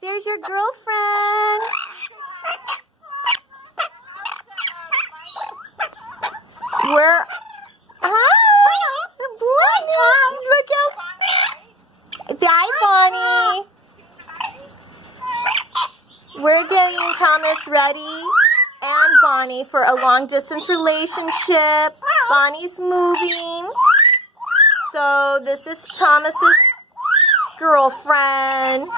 There's your girlfriend. Where? Hi, Bonnie. Look out. Hi, Bonnie. We're getting Thomas ready and Bonnie for a long distance relationship. Bonnie's moving. So this is Thomas's girlfriend.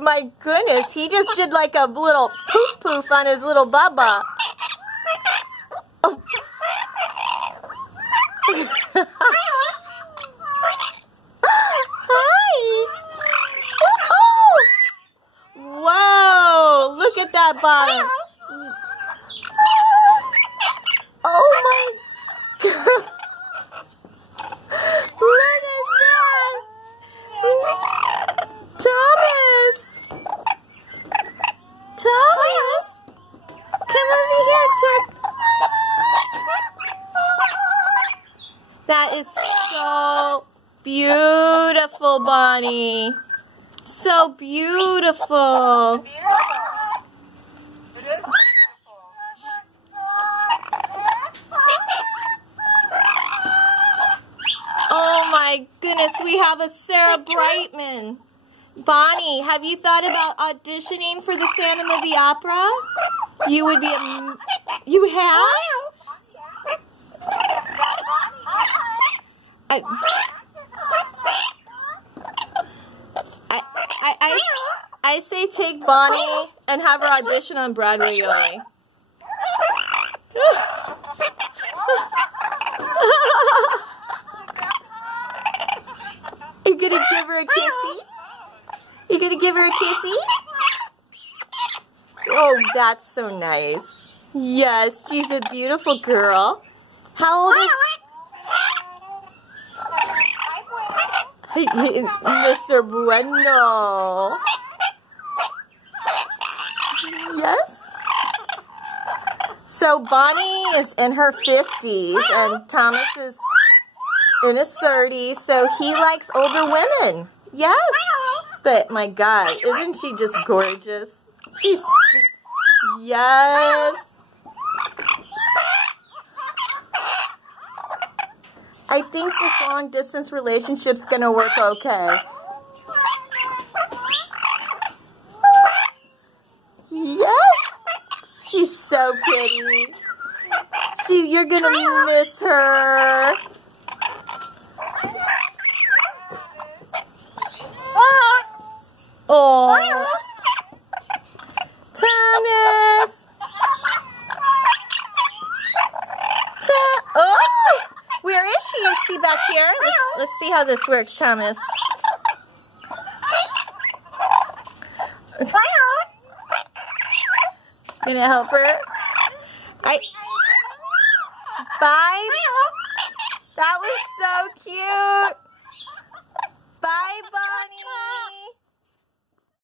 My goodness, he just did like a little poof poof on his little bubba. Oh. Hi. Oh. Whoa, look at that bottom. Oh my God. Look at that. Thomas. Thomas. Come over here, Tom. That is so beautiful, Bonnie. So beautiful. Oh my goodness, we have a Sarah Brightman. Bonnie, have you thought about auditioning for the Phantom of the Opera? You would be you have? I say take Bonnie and have her audition on Broadway, Yoli. You gonna give her a kissy? You gonna give her a kissy? Oh, that's so nice. Yes, she's a beautiful girl. How old is Mr. Bueno? Yes? So Bonnie is in her 50s and Thomas is in his 30s, so he likes older women. Yes. But my God, isn't she just gorgeous? She's, yes. I think this long distance relationship's gonna work okay. Yes. She's so pretty. You're gonna miss her. Oh, Thomas! Oh, where is she? Is she back here? Let's see how this works, Thomas. Gonna help her? Bye,